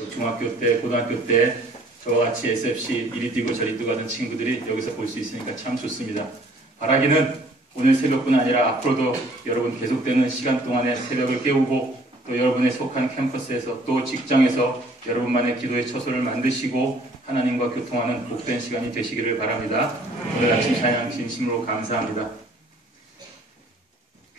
또 중학교 때, 고등학교 때 저와 같이 SFC 이리 뛰고 저리 뛰고 하는 친구들이 여기서 볼 수 있으니까 참 좋습니다. 바라기는 오늘 새벽뿐 아니라 앞으로도 여러분 계속되는 시간 동안에 새벽을 깨우고 또 여러분의 속한 캠퍼스에서 또 직장에서 여러분만의 기도의 처소를 만드시고 하나님과 교통하는 복된 시간이 되시기를 바랍니다. 오늘 아침 찬양 진심으로 감사합니다.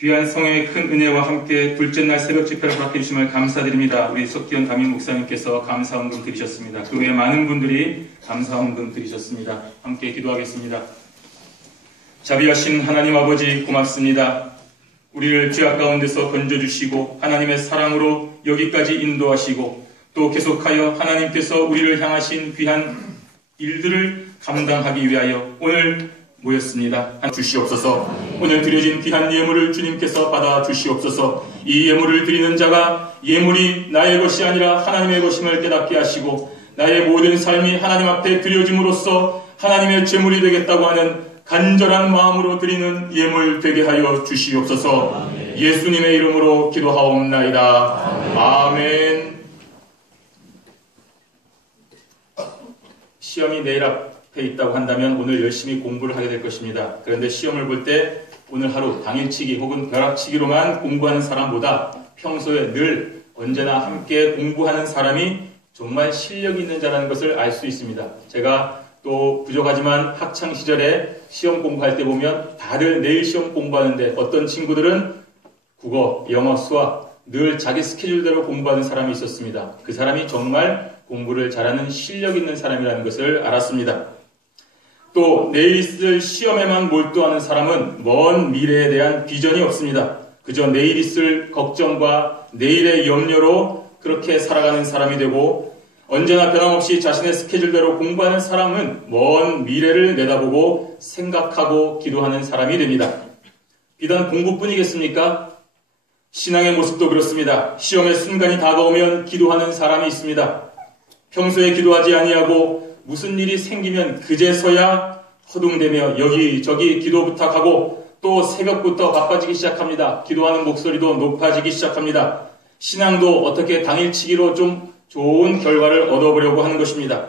귀한 성령의 큰 은혜와 함께 둘째 날 새벽 집회를 허락해 주심을 감사드립니다. 우리 석기현 담임 목사님께서 감사헌금 드리셨습니다. 그 외에 많은 분들이 감사헌금 드리셨습니다. 함께 기도하겠습니다. 자비하신 하나님 아버지 고맙습니다. 우리를 죄악 가운데서 건져주시고 하나님의 사랑으로 여기까지 인도하시고 또 계속하여 하나님께서 우리를 향하신 귀한 일들을 감당하기 위하여 오늘 모였습니다. 주시옵소서. 오늘 드려진 귀한 예물을 주님께서 받아 주시옵소서. 이 예물을 드리는 자가 예물이 나의 것이 아니라 하나님의 것임을 깨닫게 하시고 나의 모든 삶이 하나님 앞에 드려짐으로써 하나님의 제물이 되겠다고 하는 간절한 마음으로 드리는 예물 되게 하여 주시옵소서. 아멘. 예수님의 이름으로 기도하옵나이다. 아멘. 시험이 내일 앞에 있다고 한다면 오늘 열심히 공부를 하게 될 것입니다. 그런데 시험을 볼 때 오늘 하루 당일치기 혹은 벼락치기로만 공부하는 사람보다 평소에 늘 언제나 함께 공부하는 사람이 정말 실력이 있는 자라는 것을 알 수 있습니다. 제가 또 부족하지만 학창시절에 시험 공부할 때 보면 다들 내일 시험 공부하는데 어떤 친구들은 국어, 영어, 수학 늘 자기 스케줄대로 공부하는 사람이 있었습니다. 그 사람이 정말 공부를 잘하는 실력 있는 사람이라는 것을 알았습니다. 또 내일 있을 시험에만 몰두하는 사람은 먼 미래에 대한 비전이 없습니다. 그저 내일 있을 걱정과 내일의 염려로 그렇게 살아가는 사람이 되고 언제나 변함없이 자신의 스케줄대로 공부하는 사람은 먼 미래를 내다보고 생각하고 기도하는 사람이 됩니다. 비단 공부뿐이겠습니까? 신앙의 모습도 그렇습니다. 시험의 순간이 다가오면 기도하는 사람이 있습니다. 평소에 기도하지 아니하고 무슨 일이 생기면 그제서야 허둥대며 여기저기 기도 부탁하고 또 새벽부터 바빠지기 시작합니다. 기도하는 목소리도 높아지기 시작합니다. 신앙도 어떻게 당일치기로 좀 좋은 결과를 얻어보려고 하는 것입니다.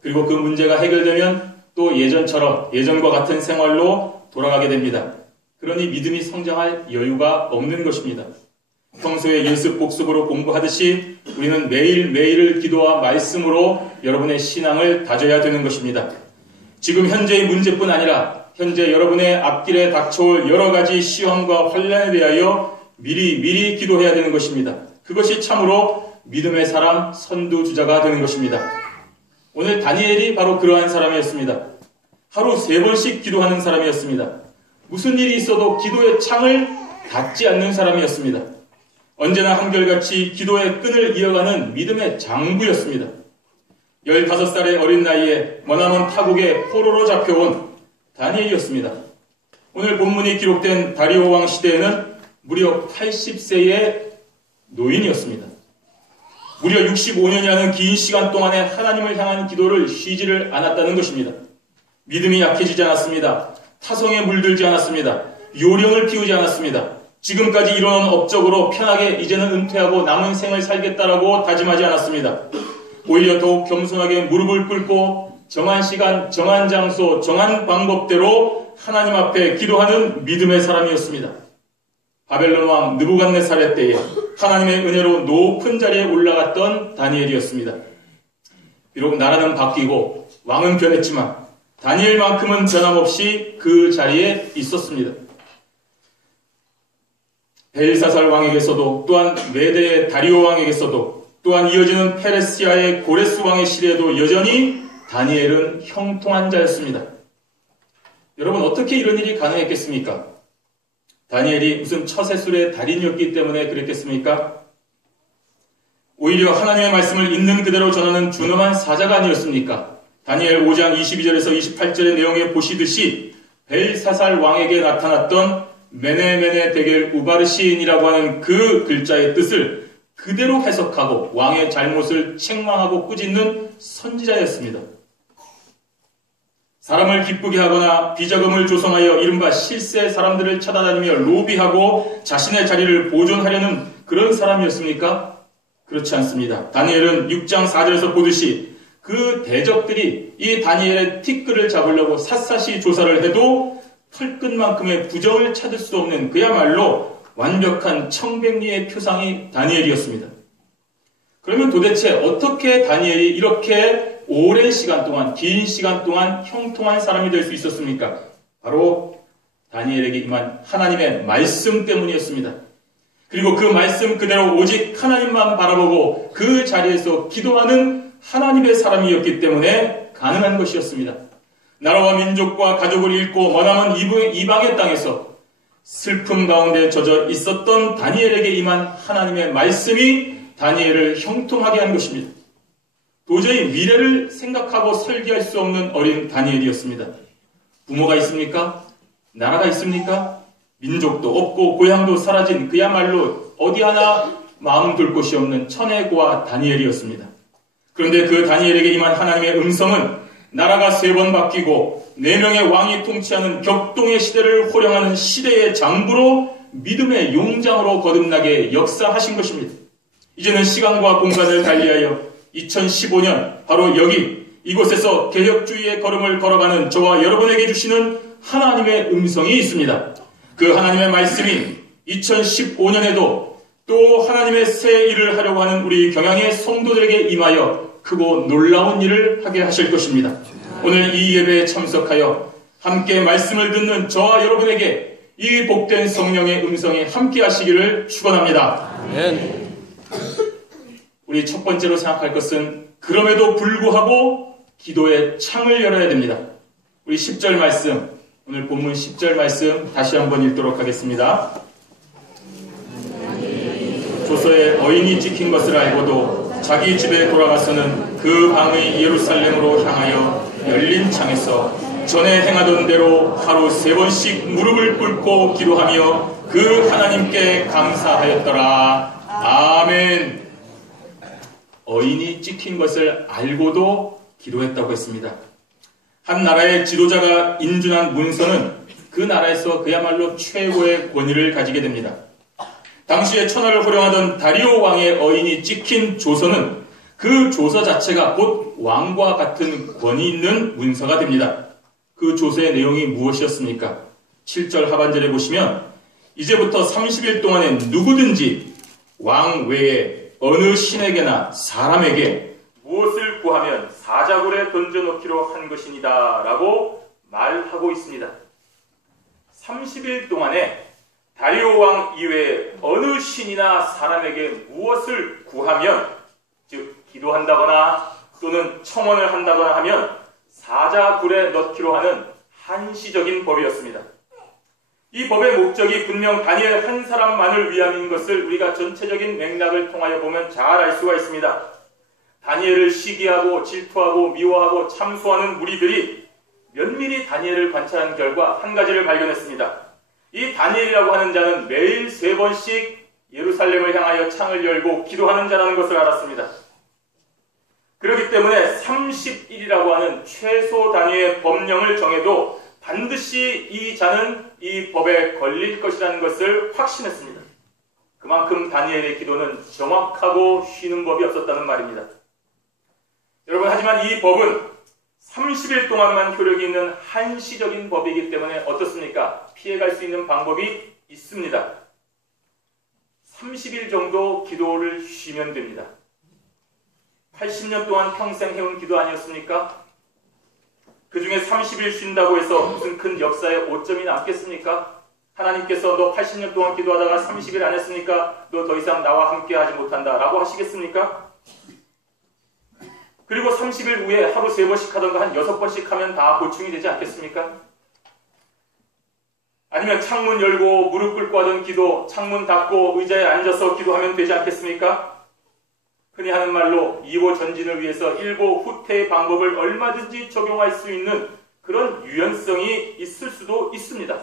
그리고 그 문제가 해결되면 또 예전과 같은 생활로 돌아가게 됩니다. 그러니 믿음이 성장할 여유가 없는 것입니다. 평소에 연습 복습으로 공부하듯이 우리는 매일매일을 기도와 말씀으로 여러분의 신앙을 다져야 되는 것입니다. 지금 현재의 문제뿐 아니라 현재 여러분의 앞길에 닥쳐올 여러 가지 시험과 환난에 대하여 미리 기도해야 되는 것입니다. 그것이 참으로 믿음의 사람 선두주자가 되는 것입니다. 오늘 다니엘이 바로 그러한 사람이었습니다. 하루 3번씩 기도하는 사람이었습니다. 무슨 일이 있어도 기도의 창을 닫지 않는 사람이었습니다. 언제나 한결같이 기도의 끈을 이어가는 믿음의 장부였습니다. 15살의 어린 나이에 머나먼 타국에 포로로 잡혀온 다니엘이었습니다. 오늘 본문이 기록된 다리오 왕 시대에는 무려 80세의 노인이었습니다. 무려 65년이라는 긴 시간 동안에 하나님을 향한 기도를 쉬지를 않았다는 것입니다. 믿음이 약해지지 않았습니다. 타성에 물들지 않았습니다. 요령을 피우지 않았습니다. 지금까지 이뤄놓은 업적으로 편하게 이제는 은퇴하고 남은 생을 살겠다라고 다짐하지 않았습니다. 오히려 더욱 겸손하게 무릎을 꿇고 정한 시간, 정한 장소, 정한 방법대로 하나님 앞에 기도하는 믿음의 사람이었습니다. 바벨론 왕 느부갓네살의 때에 하나님의 은혜로 높은 자리에 올라갔던 다니엘이었습니다. 비록 나라는 바뀌고 왕은 변했지만 다니엘만큼은 변함없이 그 자리에 있었습니다. 벨사살 왕에게서도 또한 메대의 다리오 왕에게서도 또한 이어지는 페르시아의 고레스 왕의 시대에도 여전히 다니엘은 형통한 자였습니다. 여러분 어떻게 이런 일이 가능했겠습니까? 다니엘이 무슨 처세술의 달인이었기 때문에 그랬겠습니까? 오히려 하나님의 말씀을 있는 그대로 전하는 준엄한 사자가 아니었습니까? 다니엘 5장 22절에서 28절의 내용에 보시듯이 벨사살 왕에게 나타났던 메네메네 데겔 우바르시인이라고 하는 그 글자의 뜻을 그대로 해석하고 왕의 잘못을 책망하고 꾸짖는 선지자였습니다. 사람을 기쁘게 하거나 비자금을 조성하여 이른바 실세 사람들을 찾아다니며 로비하고 자신의 자리를 보존하려는 그런 사람이었습니까? 그렇지 않습니다. 다니엘은 6장 4절에서 보듯이 그 대적들이 이 다니엘의 티끌을 잡으려고 샅샅이 조사를 해도 털끝만큼의 부정을 찾을 수 없는 그야말로 완벽한 청백리의 표상이 다니엘이었습니다. 그러면 도대체 어떻게 다니엘이 이렇게 오랜 시간 동안, 긴 시간 동안 형통한 사람이 될 수 있었습니까? 바로 다니엘에게 임한 하나님의 말씀 때문이었습니다. 그리고 그 말씀 그대로 오직 하나님만 바라보고 그 자리에서 기도하는 하나님의 사람이었기 때문에 가능한 것이었습니다. 나라와 민족과 가족을 잃고 머나먼 이방의 땅에서 슬픔 가운데 젖어 있었던 다니엘에게 임한 하나님의 말씀이 다니엘을 형통하게 한 것입니다. 도저히 미래를 생각하고 설계할 수 없는 어린 다니엘이었습니다. 부모가 있습니까? 나라가 있습니까? 민족도 없고 고향도 사라진 그야말로 어디 하나 마음 둘 곳이 없는 천혜고아 다니엘이었습니다. 그런데 그 다니엘에게 임한 하나님의 음성은 나라가 3번 바뀌고 4명의 왕이 통치하는 격동의 시대를 호령하는 시대의 장부로 믿음의 용장으로 거듭나게 역사하신 것입니다. 이제는 시간과 공간을 달리하여 2015년 바로 여기 이곳에서 개혁주의의 걸음을 걸어가는 저와 여러분에게 주시는 하나님의 음성이 있습니다. 그 하나님의 말씀이 2015년에도 또 하나님의 새 일을 하려고 하는 우리 경양의 성도들에게 임하여 크고 놀라운 일을 하게 하실 것입니다. 오늘 이 예배에 참석하여 함께 말씀을 듣는 저와 여러분에게 이 복된 성령의 음성이 함께 하시기를 축원합니다. 아멘. 우리 첫 번째로 생각할 것은 그럼에도 불구하고 기도의 창을 열어야 됩니다. 우리 10절 말씀, 오늘 본문 10절 말씀 다시 한번 읽도록 하겠습니다. 조서에 어인이 찍힌 것을 알고도 자기 집에 돌아가서는 그 방의 예루살렘으로 향하여 열린 창에서 전에 행하던 대로 하루 3번씩 무릎을 꿇고 기도하며 그 하나님께 감사하였더라. 아멘. 어인이 찍힌 것을 알고도 기도했다고 했습니다. 한 나라의 지도자가 인준한 문서는 그 나라에서 그야말로 최고의 권위를 가지게 됩니다. 당시에 천하를 호령하던 다리오 왕의 어인이 찍힌 조서는 그 조서 자체가 곧 왕과 같은 권위 있는 문서가 됩니다. 그 조서의 내용이 무엇이었습니까? 7절 하반절에 보시면 이제부터 30일 동안에 누구든지 왕 외에 어느 신에게나 사람에게 무엇을 구하면 사자굴에 던져놓기로 한 것이니다 라고 말하고 있습니다. 30일 동안에 다리오 왕 이외에 어느 신이나 사람에게 무엇을 구하면, 즉 기도한다거나 또는 청원을 한다거나 하면 사자굴에 넣기로 하는 한시적인 법이었습니다. 이 법의 목적이 분명 다니엘 한 사람만을 위함인 것을 우리가 전체적인 맥락을 통하여 보면 잘 알 수가 있습니다. 다니엘을 시기하고 질투하고 미워하고 참소하는 무리들이 면밀히 다니엘을 관찰한 결과 한 가지를 발견했습니다. 이 다니엘이라고 하는 자는 매일 3번씩 예루살렘을 향하여 창을 열고 기도하는 자라는 것을 알았습니다. 그렇기 때문에 30일이라고 하는 최소 단위의 법령을 정해도 반드시 이 자는 이 법에 걸릴 것이라는 것을 확신했습니다. 그만큼 다니엘의 기도는 정확하고 쉬는 법이 없었다는 말입니다. 여러분, 하지만 이 법은 30일 동안만 효력이 있는 한시적인 법이기 때문에 어떻습니까? 피해갈 수 있는 방법이 있습니다. 30일 정도 기도를 쉬면 됩니다. 80년 동안 평생 해온 기도 아니었습니까? 그 중에 30일 쉰다고 해서 무슨 큰 역사에 오점이 남겠습니까? 하나님께서 너 80년 동안 기도하다가 30일 안 했으니까 너 더 이상 나와 함께 하지 못한다 라고 하시겠습니까? 그리고 30일 후에 하루 3번씩 하던가 한 6번씩 하면 다 보충이 되지 않겠습니까? 아니면 창문 열고 무릎 꿇고 하던 기도, 창문 닫고 의자에 앉아서 기도하면 되지 않겠습니까? 흔히 하는 말로 2호 전진을 위해서 1보 후퇴의 방법을 얼마든지 적용할 수 있는 그런 유연성이 있을 수도 있습니다.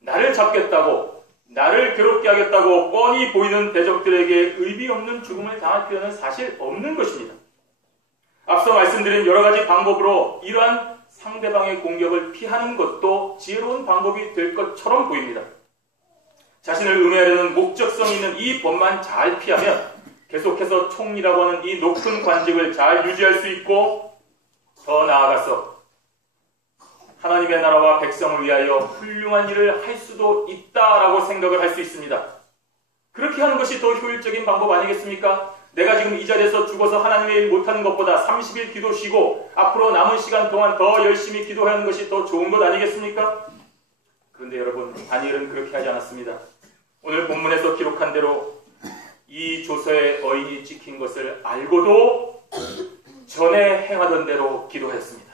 나를 잡겠다고, 나를 괴롭게 하겠다고 뻔히 보이는 대적들에게 의미 없는 죽음을 당할 필요는 사실 없는 것입니다. 앞서 말씀드린 여러 가지 방법으로 이러한 상대방의 공격을 피하는 것도 지혜로운 방법이 될 것처럼 보입니다. 자신을 음해하려는 목적성이 있는 이 법만 잘 피하면 계속해서 총리라고 하는 이 높은 관직을 잘 유지할 수 있고 더 나아가서 하나님의 나라와 백성을 위하여 훌륭한 일을 할 수도 있다라고 생각을 할 수 있습니다. 그렇게 하는 것이 더 효율적인 방법 아니겠습니까? 내가 지금 이 자리에서 죽어서 하나님의 일 못하는 것보다 30일 기도 쉬고 앞으로 남은 시간 동안 더 열심히 기도하는 것이 더 좋은 것 아니겠습니까? 그런데 여러분, 다니엘은 그렇게 하지 않았습니다. 오늘 본문에서 기록한 대로 이 조서의 어인이 찍힌 것을 알고도 전에 행하던 대로 기도하였습니다.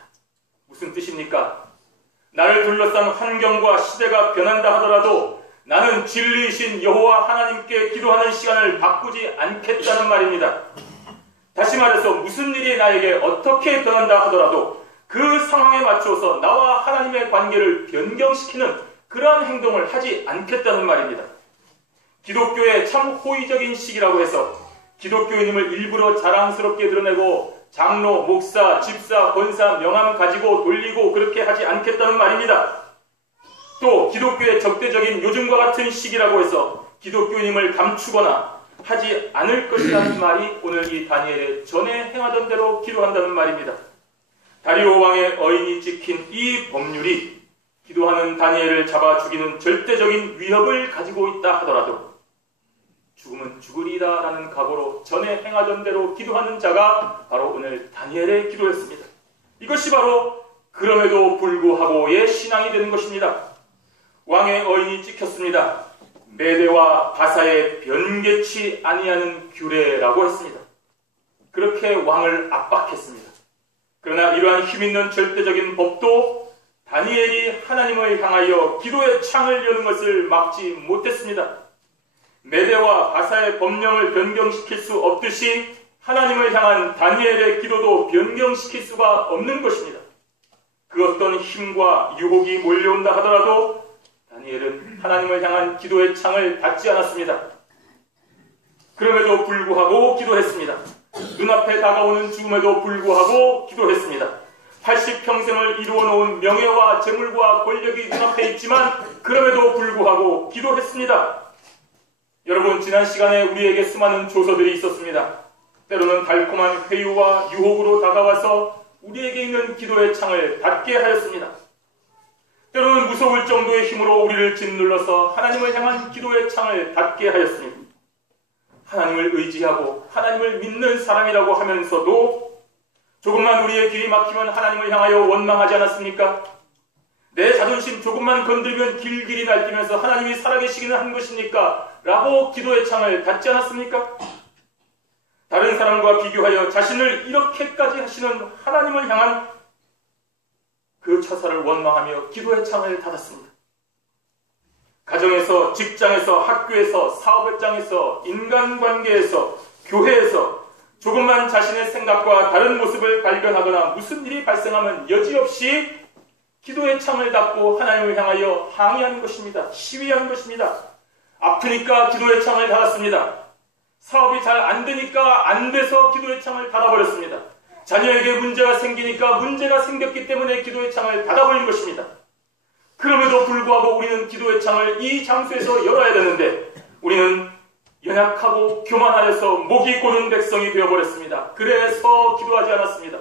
무슨 뜻입니까? 나를 둘러싼 환경과 시대가 변한다 하더라도 나는 진리이신 여호와 하나님께 기도하는 시간을 바꾸지 않겠다는 말입니다. 다시 말해서 무슨 일이 나에게 어떻게 변한다 하더라도 그 상황에 맞춰서 나와 하나님의 관계를 변경시키는 그러한 행동을 하지 않겠다는 말입니다. 기독교의 참 호의적인 시기라고 해서 기독교인임을 일부러 자랑스럽게 드러내고 장로, 목사, 집사, 권사, 명함 가지고 돌리고 그렇게 하지 않겠다는 말입니다. 또 기독교의 적대적인 요즘과 같은 시기라고 해서 기독교인임을 감추거나 하지 않을 것이라는 말이 오늘 이 다니엘의 전에 행하던 대로 기도한다는 말입니다. 다리오 왕의 어인이 찍힌 이 법률이 기도하는 다니엘을 잡아 죽이는 절대적인 위협을 가지고 있다 하더라도 죽으면 죽으리다 라는 각오로 전에 행하던 대로 기도하는 자가 바로 오늘 다니엘의 기도였습니다. 이것이 바로 그럼에도 불구하고의 신앙이 되는 것입니다. 왕의 어인이 찍혔습니다. 메대와 바사에 변개치 아니하는 규례라고 했습니다. 그렇게 왕을 압박했습니다. 그러나 이러한 힘있는 절대적인 법도 다니엘이 하나님을 향하여 기도의 창을 여는 것을 막지 못했습니다. 메대와 바사의 법령을 변경시킬 수 없듯이 하나님을 향한 다니엘의 기도도 변경시킬 수가 없는 것입니다. 그 어떤 힘과 유혹이 몰려온다 하더라도 다니엘은 하나님을 향한 기도의 창을 닫지 않았습니다. 그럼에도 불구하고 기도했습니다. 눈앞에 다가오는 죽음에도 불구하고 기도했습니다. 80평생을 이루어 놓은 명예와 재물과 권력이 눈앞에 있지만 그럼에도 불구하고 기도했습니다. 여러분, 지난 시간에 우리에게 수많은 조서들이 있었습니다. 때로는 달콤한 회유와 유혹으로 다가와서 우리에게 있는 기도의 창을 닫게 하였습니다. 때로는 무서울 정도의 힘으로 우리를 짓눌러서 하나님을 향한 기도의 창을 닫게 하였습니다. 하나님을 의지하고 하나님을 믿는 사람이라고 하면서도 조금만 우리의 길이 막히면 하나님을 향하여 원망하지 않았습니까? 내 자존심 조금만 건들면 길길이 날뛰면서 하나님이 살아계시기는 한 것입니까? 라고 기도의 창을 닫지 않았습니까? 다른 사람과 비교하여 자신을 이렇게까지 하시는 하나님을 향한 그 처사를 원망하며 기도의 창을 닫았습니다. 가정에서, 직장에서, 학교에서, 사업장에서, 인간관계에서, 교회에서 조금만 자신의 생각과 다른 모습을 발견하거나 무슨 일이 발생하면 여지없이 기도의 창을 닫고 하나님을 향하여 항의하는 것입니다. 시위하는 것입니다. 아프니까 기도의 창을 닫았습니다. 사업이 잘 안 되니까 안 돼서 기도의 창을 닫아버렸습니다. 자녀에게 문제가 생기니까 문제가 생겼기 때문에 기도의 창을 닫아버린 것입니다. 그럼에도 불구하고 우리는 기도의 창을 이 장소에서 열어야 되는데 우리는 연약하고 교만하여서 목이 고른 백성이 되어버렸습니다. 그래서 기도하지 않았습니다.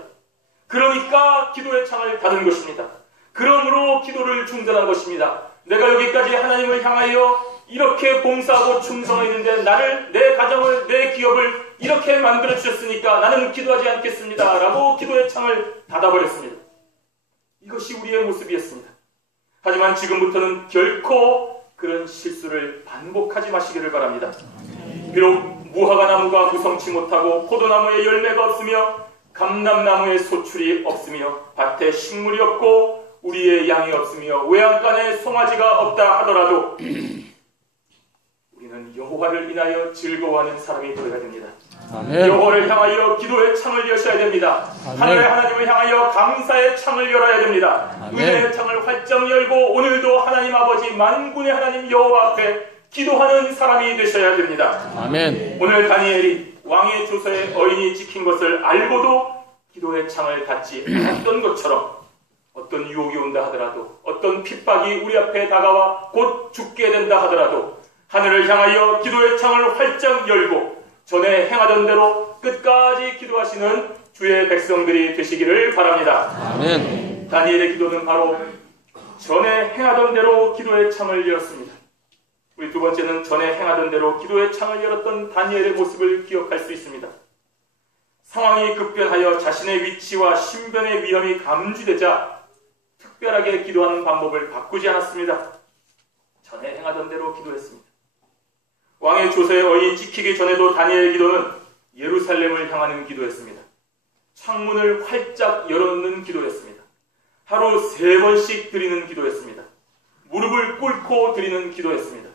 그러니까 기도의 창을 닫은 것입니다. 그러므로 기도를 중단한 것입니다. 내가 여기까지 하나님을 향하여 이렇게 봉사하고 충성했는데 나를, 내 가정을, 내 기업을 이렇게 만들어주셨으니까 나는 기도하지 않겠습니다. 라고 기도의 창을 닫아버렸습니다. 이것이 우리의 모습이었습니다. 하지만 지금부터는 결코 그런 실수를 반복하지 마시기를 바랍니다. 비록 무화과나무가 무성치 못하고 포도나무에 열매가 없으며 감람나무에 소출이 없으며 밭에 식물이 없고 우리의 양이 없으며 외양간에 송아지가 없다 하더라도 우리는 여호와를 인하여 즐거워하는 사람이 되어야 됩니다. 아멘. 여호와를 향하여 기도의 창을 여셔야 됩니다. 아멘. 하늘의 하나님을 향하여 감사의 창을 열어야 됩니다. 아멘. 은혜의 창을 활짝 열고 오늘도 하나님 아버지 만군의 하나님 여호와 앞에 기도하는 사람이 되셔야 됩니다. 아멘. 오늘 다니엘이 왕의 조서에 어인이 찍힌 것을 알고도 기도의 창을 닫지 않았던 것처럼 어떤 유혹이 온다 하더라도 어떤 핍박이 우리 앞에 다가와 곧 죽게 된다 하더라도 하늘을 향하여 기도의 창을 활짝 열고 전에 행하던 대로 끝까지 기도하시는 주의 백성들이 되시기를 바랍니다. 아멘. 다니엘의 기도는 바로 전에 행하던 대로 기도의 창을 열었습니다. 우리 두 번째는 전에 행하던 대로 기도의 창을 열었던 다니엘의 모습을 기억할 수 있습니다. 상황이 급변하여 자신의 위치와 신변의 위험이 감지되자 특별하게 기도하는 방법을 바꾸지 않았습니다. 전에 행하던 대로 기도했습니다. 왕의 조서에 어이 찍히기 전에도 다니엘의 기도는 예루살렘을 향하는 기도였습니다. 창문을 활짝 열어놓는 기도였습니다. 하루 3번씩 드리는 기도였습니다. 무릎을 꿇고 드리는 기도였습니다.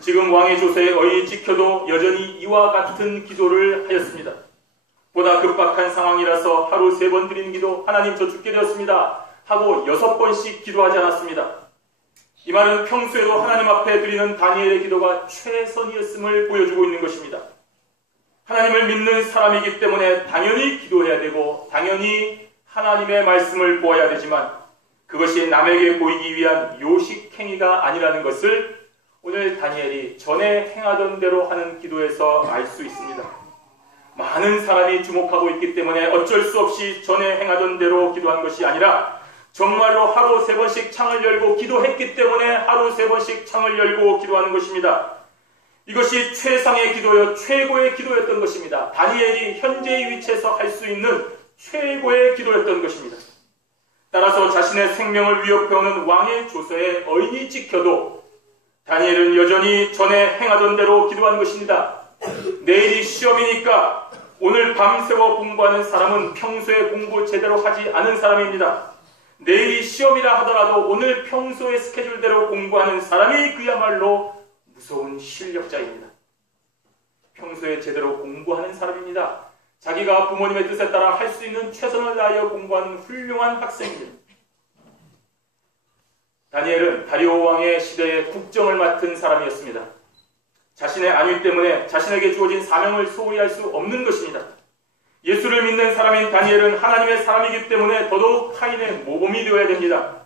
지금 왕의 조서에 어이 찍혀도 여전히 이와 같은 기도를 하였습니다. 보다 급박한 상황이라서 하루 3번 드리는 기도, 하나님 저 죽게 되었습니다 하고 6번씩 기도하지 않았습니다. 이 말은 평소에도 하나님 앞에 드리는 다니엘의 기도가 최선이었음을 보여주고 있는 것입니다. 하나님을 믿는 사람이기 때문에 당연히 기도해야 되고 당연히 하나님의 말씀을 보아야 되지만 그것이 남에게 보이기 위한 요식행위가 아니라는 것을 오늘 다니엘이 전에 행하던 대로 하는 기도에서 알 수 있습니다. 많은 사람이 주목하고 있기 때문에 어쩔 수 없이 전에 행하던 대로 기도한 것이 아니라 정말로 하루 3번씩 창을 열고 기도했기 때문에 하루 3번씩 창을 열고 기도하는 것입니다. 이것이 최상의 기도요 최고의 기도였던 것입니다. 다니엘이 현재의 위치에서 할 수 있는 최고의 기도였던 것입니다. 따라서 자신의 생명을 위협해오는 왕의 조서에 어인이 찍혀도 다니엘은 여전히 전에 행하던 대로 기도한 것입니다. 내일이 시험이니까 오늘 밤새워 공부하는 사람은 평소에 공부 제대로 하지 않은 사람입니다. 내일이 시험이라 하더라도 오늘 평소의 스케줄대로 공부하는 사람이 그야말로 무서운 실력자입니다. 평소에 제대로 공부하는 사람입니다. 자기가 부모님의 뜻에 따라 할 수 있는 최선을 다하여 공부하는 훌륭한 학생입니다. 다니엘은 다리오 왕의 시대에 국정을 맡은 사람이었습니다. 자신의 안위 때문에 자신에게 주어진 사명을 소홀히 할 수 없는 것입니다. 예수를 믿는 사람인 다니엘은 하나님의 사람이기 때문에 더더욱 타인의 모범이 되어야 됩니다.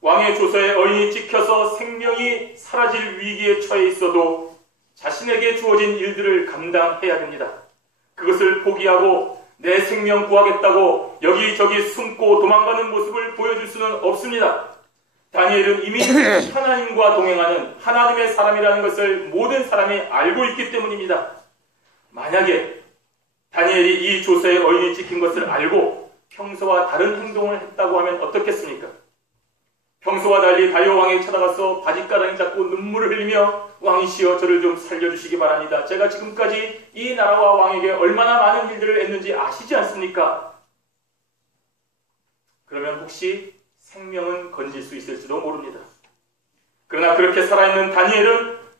왕의 조서에 어인이 찍혀서 생명이 사라질 위기에 처해 있어도 자신에게 주어진 일들을 감당해야 됩니다. 그것을 포기하고 내 생명 구하겠다고 여기저기 숨고 도망가는 모습을 보여줄 수는 없습니다. 다니엘은 이미 하나님과 동행하는 하나님의 사람이라는 것을 모든 사람이 알고 있기 때문입니다. 만약에 다니엘이 이 조서에 어인이 찍힌 것을 알고 평소와 다른 행동을 했다고 하면 어떻겠습니까? 평소와 달리 다리오 왕에게 찾아가서 바짓가랑이 잡고 눈물을 흘리며 왕이시여 저를 좀 살려주시기 바랍니다. 제가 지금까지 이 나라와 왕에게 얼마나 많은 일들을 했는지 아시지 않습니까? 그러면 혹시 생명은 건질 수 있을지도 모릅니다. 그러나 그렇게 살아있는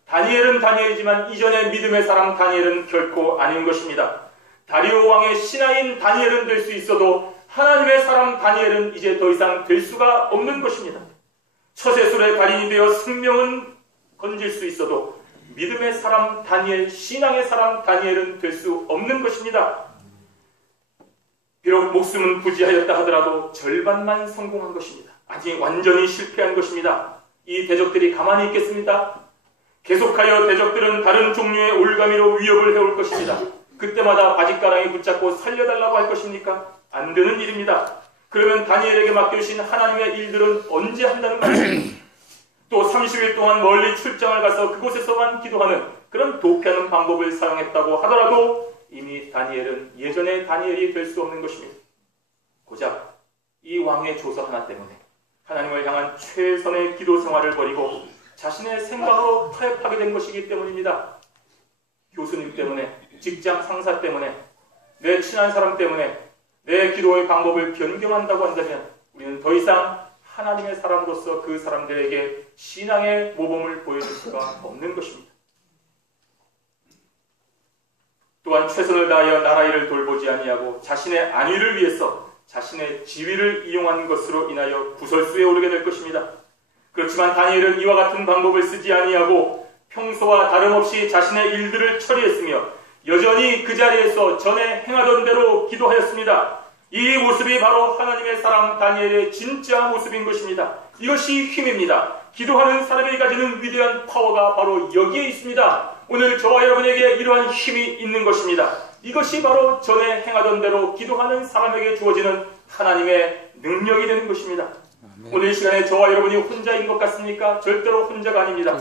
다니엘은 다니엘이지만 이전의 믿음의 사람 다니엘은 결코 아닌 것입니다. 다리오 왕의 신하인 다니엘은 될 수 있어도 하나님의 사람 다니엘은 이제 더 이상 될 수가 없는 것입니다. 처세술의 달인이 되어 생명은 건질 수 있어도 믿음의 사람 다니엘, 신앙의 사람 다니엘은 될 수 없는 것입니다. 비록 목숨은 부지하였다 하더라도 절반만 성공한 것입니다. 아직 완전히 실패한 것입니다. 이 대적들이 가만히 있겠습니까? 계속하여 대적들은 다른 종류의 올가미로 위협을 해올 것입니다. 그때마다 바짓가랑이 붙잡고 살려달라고 할 것입니까? 안 되는 일입니다. 그러면 다니엘에게 맡겨주신 하나님의 일들은 언제 한다는 말입니까? 또 30일 동안 멀리 출장을 가서 그곳에서만 기도하는 그런 도피하는 방법을 사용했다고 하더라도 이미 다니엘은 예전의 다니엘이 될 수 없는 것입니다. 고작 이 왕의 조서 하나 때문에 하나님을 향한 최선의 기도 생활을 버리고 자신의 생각으로 타협하게 된 것이기 때문입니다. 교수님 때문에, 직장 상사 때문에, 내 친한 사람 때문에 내 기도의 방법을 변경한다고 한다면 우리는 더 이상 하나님의 사람으로서 그 사람들에게 신앙의 모범을 보여줄 수가 없는 것입니다. 또한 최선을 다하여 나라 일을 돌보지 아니하고 자신의 안위를 위해서 자신의 지위를 이용한 것으로 인하여 구설수에 오르게 될 것입니다. 그렇지만 다니엘은 이와 같은 방법을 쓰지 아니하고 평소와 다름없이 자신의 일들을 처리했으며 여전히 그 자리에서 전에 행하던 대로 기도하였습니다. 이 모습이 바로 하나님의 사람 다니엘의 진짜 모습인 것입니다. 이것이 힘입니다. 기도하는 사람이 가지는 위대한 파워가 바로 여기에 있습니다. 오늘 저와 여러분에게 이러한 힘이 있는 것입니다. 이것이 바로 전에 행하던 대로 기도하는 사람에게 주어지는 하나님의 능력이 되는 것입니다. 오늘 이 시간에 저와 여러분이 혼자인 것 같습니까? 절대로 혼자가 아닙니다.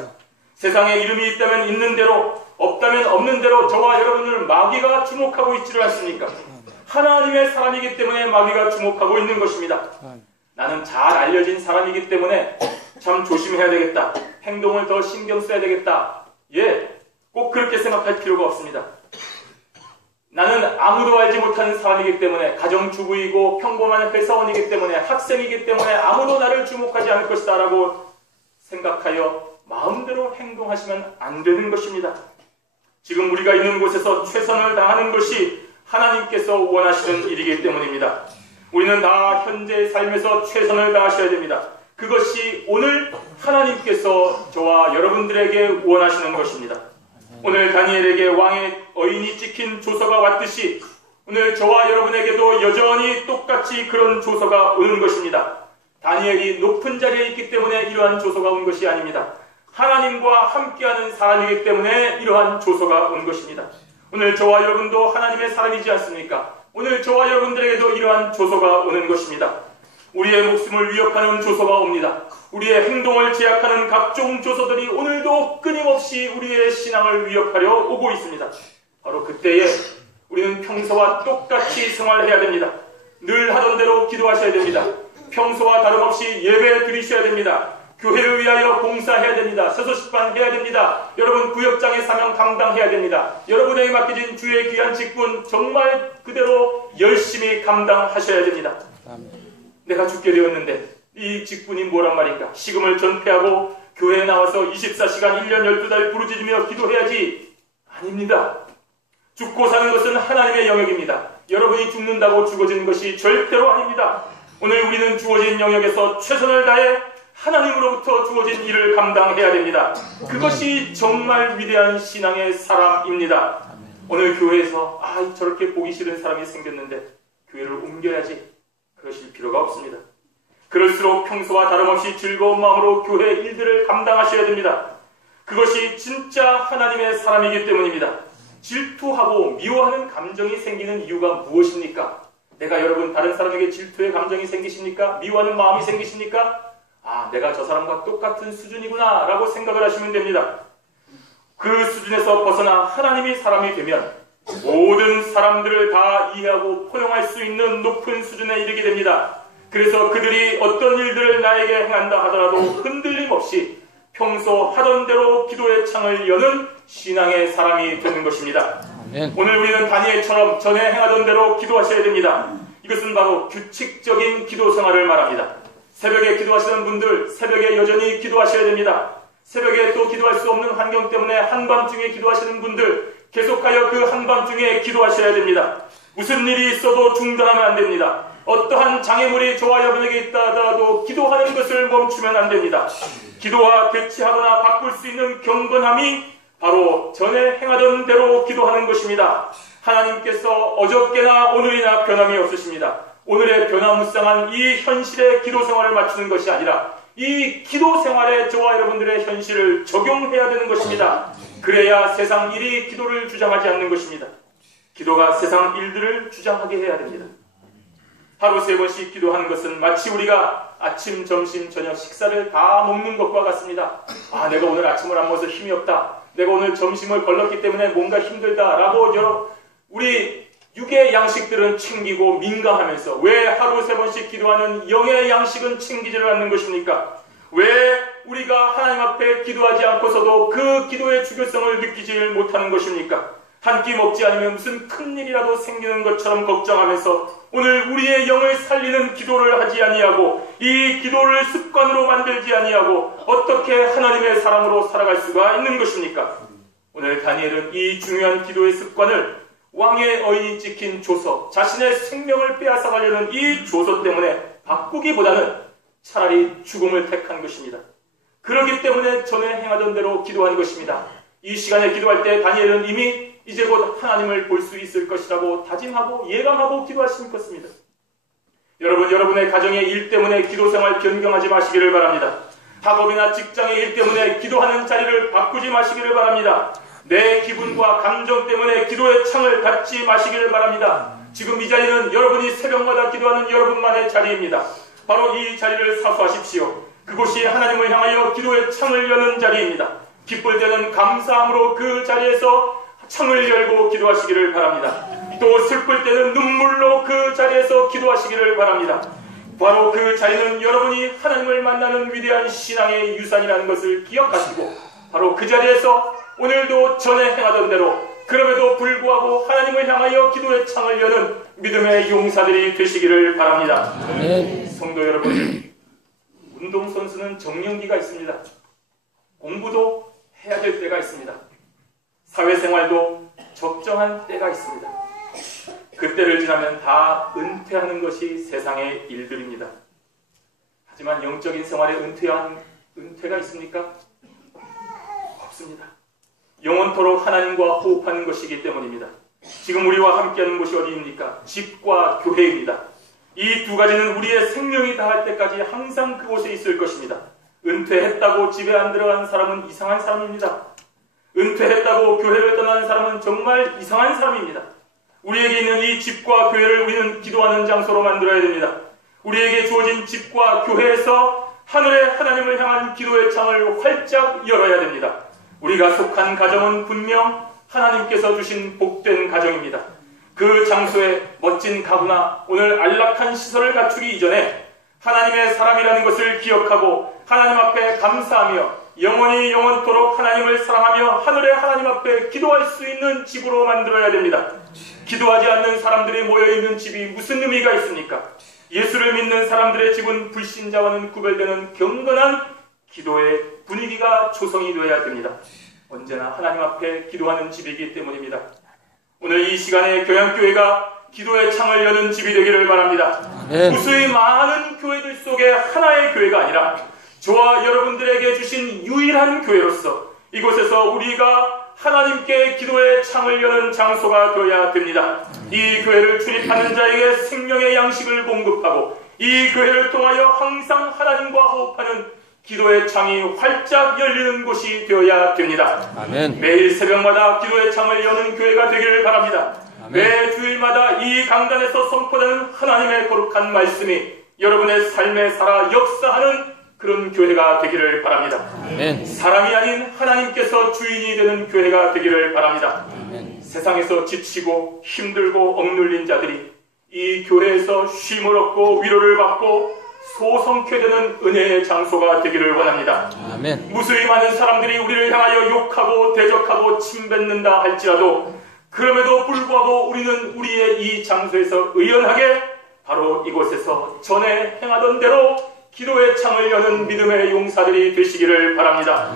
세상에 이름이 있다면 있는 대로, 없다면 없는 대로 저와 여러분을 마귀가 주목하고 있지를 않습니까? 하나님의 사람이기 때문에 마귀가 주목하고 있는 것입니다. 나는 잘 알려진 사람이기 때문에 참 조심해야 되겠다. 행동을 더 신경 써야 되겠다. 꼭 그렇게 생각할 필요가 없습니다. 나는 아무도 알지 못하는 사람이기 때문에, 가정주부이고 평범한 회사원이기 때문에, 학생이기 때문에 아무도 나를 주목하지 않을 것이다 라고 생각하여 마음대로 행동하시면 안 되는 것입니다. 지금 우리가 있는 곳에서 최선을 다하는 것이 하나님께서 원하시는 일이기 때문입니다. 우리는 다 현재의 삶에서 최선을 다하셔야 됩니다. 그것이 오늘 하나님께서 저와 여러분들에게 원하시는 것입니다. 오늘 다니엘에게 왕의 어인이 찍힌 조서가 왔듯이 오늘 저와 여러분에게도 여전히 똑같이 그런 조서가 오는 것입니다. 다니엘이 높은 자리에 있기 때문에 이러한 조서가 온 것이 아닙니다. 하나님과 함께하는 사람이기 때문에 이러한 조서가 온 것입니다. 오늘 저와 여러분도 하나님의 사람이지 않습니까? 오늘 저와 여러분들에게도 이러한 조서가 오는 것입니다. 우리의 목숨을 위협하는 조서가 옵니다. 우리의 행동을 제약하는 각종 조서들이 오늘도 끊임없이 우리의 신앙을 위협하려 오고 있습니다. 바로 그때에 우리는 평소와 똑같이 생활해야 됩니다. 늘 하던 대로 기도하셔야 됩니다. 평소와 다름없이 예배 드리셔야 됩니다. 교회를 위하여 봉사해야 됩니다. 서소식반 해야 됩니다. 여러분 구역장의 사명 감당해야 됩니다. 여러분에게 맡겨진 주의 귀한 직분 정말 그대로 열심히 감당하셔야 됩니다. 내가 죽게 되었는데 이 직분이 뭐란 말인가? 식음을 전폐하고 교회에 나와서 24시간 1년 12달 부르짖으며 기도해야지? 아닙니다. 죽고 사는 것은 하나님의 영역입니다. 여러분이 죽는다고 죽어지는 것이 절대로 아닙니다. 오늘 우리는 주어진 영역에서 최선을 다해 하나님으로부터 주어진 일을 감당해야 됩니다. 그것이 정말 위대한 신앙의 사람입니다. 오늘 교회에서 저렇게 보기 싫은 사람이 생겼는데 교회를 옮겨야지, 그러실 필요가 없습니다. 그럴수록 평소와 다름없이 즐거운 마음으로 교회 일들을 감당하셔야 됩니다. 그것이 진짜 하나님의 사람이기 때문입니다. 질투하고 미워하는 감정이 생기는 이유가 무엇입니까? 내가 여러분 다른 사람에게 질투의 감정이 생기십니까? 미워하는 마음이 생기십니까? 내가 저 사람과 똑같은 수준이구나 라고 생각을 하시면 됩니다. 그 수준에서 벗어나 하나님이 사람이 되면 모든 사람들을 다 이해하고 포용할 수 있는 높은 수준에 이르게 됩니다. 그래서 그들이 어떤 일들을 나에게 행한다 하더라도 흔들림 없이 평소 하던 대로 기도의 창을 여는 신앙의 사람이 되는 것입니다. 아멘. 오늘 우리는 다니엘처럼 전에 행하던 대로 기도하셔야 됩니다. 이것은 바로 규칙적인 기도 생활을 말합니다. 새벽에 기도하시는 분들, 새벽에 여전히 기도하셔야 됩니다. 새벽에 또 기도할 수 없는 환경 때문에 한밤중에 기도하시는 분들, 계속하여 그 한밤중에 기도하셔야 됩니다. 무슨 일이 있어도 중단하면 안 됩니다. 어떠한 장애물이 저와 여러분에게 있다 하더라도 기도하는 것을 멈추면 안 됩니다. 기도와 대치하거나 바꿀 수 있는 경건함이 바로 전에 행하던 대로 기도하는 것입니다. 하나님께서 어저께나 오늘이나 변함이 없으십니다. 오늘의 변화무쌍한 이 현실의 기도 생활을 맞추는 것이 아니라 이 기도 생활에 저와 여러분들의 현실을 적용해야 되는 것입니다. 그래야 세상 일이 기도를 주장하지 않는 것입니다. 기도가 세상 일들을 주장하게 해야 됩니다. 하루 3번씩 기도하는 것은 마치 우리가 아침, 점심, 저녁 식사를 다 먹는 것과 같습니다. 내가 오늘 아침을 안 먹어서 힘이 없다. 내가 오늘 점심을 걸렀기 때문에 뭔가 힘들다 라고 우리 육의 양식들은 챙기고 민감하면서 왜 하루 3번씩 기도하는 영의 양식은 챙기지를 않는 것입니까? 왜 우리가 하나님 앞에 기도하지 않고서도 그 기도의 중요성을 느끼지를 못하는 것입니까? 한 끼 먹지 않으면 무슨 큰일이라도 생기는 것처럼 걱정하면서 오늘 우리의 영을 살리는 기도를 하지 아니하고 이 기도를 습관으로 만들지 아니하고 어떻게 하나님의 사람으로 살아갈 수가 있는 것입니까? 오늘 다니엘은 이 중요한 기도의 습관을 왕의 어인이 찍힌 조서, 자신의 생명을 빼앗아가려는 이 조서 때문에 바꾸기보다는 차라리 죽음을 택한 것입니다. 그렇기 때문에 전에 행하던 대로 기도한 것입니다. 이 시간에 기도할 때 다니엘은 이미 이제 곧 하나님을 볼 수 있을 것이라고 다짐하고 예감하고 기도하신 것입니다. 여러분, 여러분의 가정의 일 때문에 기도생활 변경하지 마시기를 바랍니다. 학업이나 직장의 일 때문에 기도하는 자리를 바꾸지 마시기를 바랍니다. 내 기분과 감정 때문에 기도의 창을 닫지 마시기를 바랍니다. 지금 이 자리는 여러분이 새벽마다 기도하는 여러분만의 자리입니다. 바로 이 자리를 사수하십시오. 그곳이 하나님을 향하여 기도의 창을 여는 자리입니다. 기쁠 때는 감사함으로 그 자리에서 창을 열고 기도하시기를 바랍니다. 또 슬플 때는 눈물로 그 자리에서 기도하시기를 바랍니다. 바로 그 자리는 여러분이 하나님을 만나는 위대한 신앙의 유산이라는 것을 기억하시고 바로 그 자리에서 오늘도 전에 행하던 대로 그럼에도 불구하고 하나님을 향하여 기도의 창을 여는 믿음의 용사들이 되시기를 바랍니다. 성도 여러분, 운동선수는 정년기가 있습니다. 공부도 해야 될 때가 있습니다. 사회생활도 적정한 때가 있습니다. 그때를 지나면 다 은퇴하는 것이 세상의 일들입니다. 하지만 영적인 생활에 은퇴가 있습니까? 없습니다. 영원토록 하나님과 호흡하는 것이기 때문입니다. 지금 우리와 함께하는 곳이 어디입니까? 집과 교회입니다. 이 두 가지는 우리의 생명이 다할 때까지 항상 그곳에 있을 것입니다. 은퇴했다고 집에 안 들어가는 사람은 이상한 사람입니다. 은퇴했다고 교회를 떠나는 사람은 정말 이상한 사람입니다. 우리에게 있는 이 집과 교회를 우리는 기도하는 장소로 만들어야 됩니다. 우리에게 주어진 집과 교회에서 하늘의 하나님을 향한 기도의 창을 활짝 열어야 됩니다. 우리가 속한 가정은 분명 하나님께서 주신 복된 가정입니다. 그 장소에 멋진 가구나 오늘 안락한 시설을 갖추기 이전에 하나님의 사람이라는 것을 기억하고 하나님 앞에 감사하며 영원히 영원토록 하나님을 사랑하며 하늘의 하나님 앞에 기도할 수 있는 집으로 만들어야 됩니다. 기도하지 않는 사람들이 모여있는 집이 무슨 의미가 있습니까? 예수를 믿는 사람들의 집은 불신자와는 구별되는 경건한 기도의 분위기가 조성이 되어야 됩니다. 언제나 하나님 앞에 기도하는 집이기 때문입니다. 오늘 이 시간에 교양교회가 기도의 창을 여는 집이 되기를 바랍니다. 무수히 많은 교회들 속에 하나의 교회가 아니라 저와 여러분들에게 주신 유일한 교회로서 이곳에서 우리가 하나님께 기도의 창을 여는 장소가 되어야 됩니다. 이 교회를 출입하는 자에게 생명의 양식을 공급하고 이 교회를 통하여 항상 하나님과 호흡하는 기도의 창이 활짝 열리는 곳이 되어야 됩니다. 아멘. 매일 새벽마다 기도의 창을 여는 교회가 되기를 바랍니다. 아멘. 매 주일마다 이 강단에서 선포되는 하나님의 거룩한 말씀이 여러분의 삶에 살아 역사하는 그런 교회가 되기를 바랍니다. 아멘. 사람이 아닌 하나님께서 주인이 되는 교회가 되기를 바랍니다. 아멘. 세상에서 지치고 힘들고 억눌린 자들이 이 교회에서 쉼을 얻고 위로를 받고 소성케 되는 은혜의 장소가 되기를 원합니다. 아멘. 무수히 많은 사람들이 우리를 향하여 욕하고 대적하고 침뱉는다 할지라도 그럼에도 불구하고 우리는 우리의 이 장소에서 의연하게 바로 이곳에서 전에 행하던 대로 기도의 창을 여는 믿음의 용사들이 되시기를 바랍니다.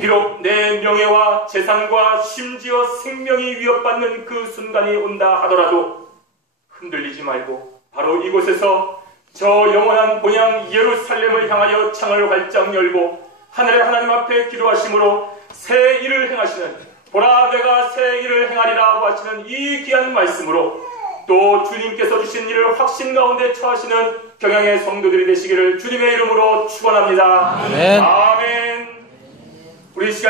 비록 내 명예와 재산과 심지어 생명이 위협받는 그 순간이 온다 하더라도 흔들리지 말고 바로 이곳에서 저 영원한 본향 예루살렘을 향하여 창을 활짝 열고 하늘의 하나님 앞에 기도하심으로 새 일을 행하시는 보라 내가 새 일을 행하리라고 하시는 이 귀한 말씀으로 또 주님께서 주신 일을 확신 가운데 처하시는 경양의 성도들이 되시기를 주님의 이름으로 축원합니다. 아멘. 아멘. 우리 시간